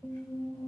Thank mm -hmm. you.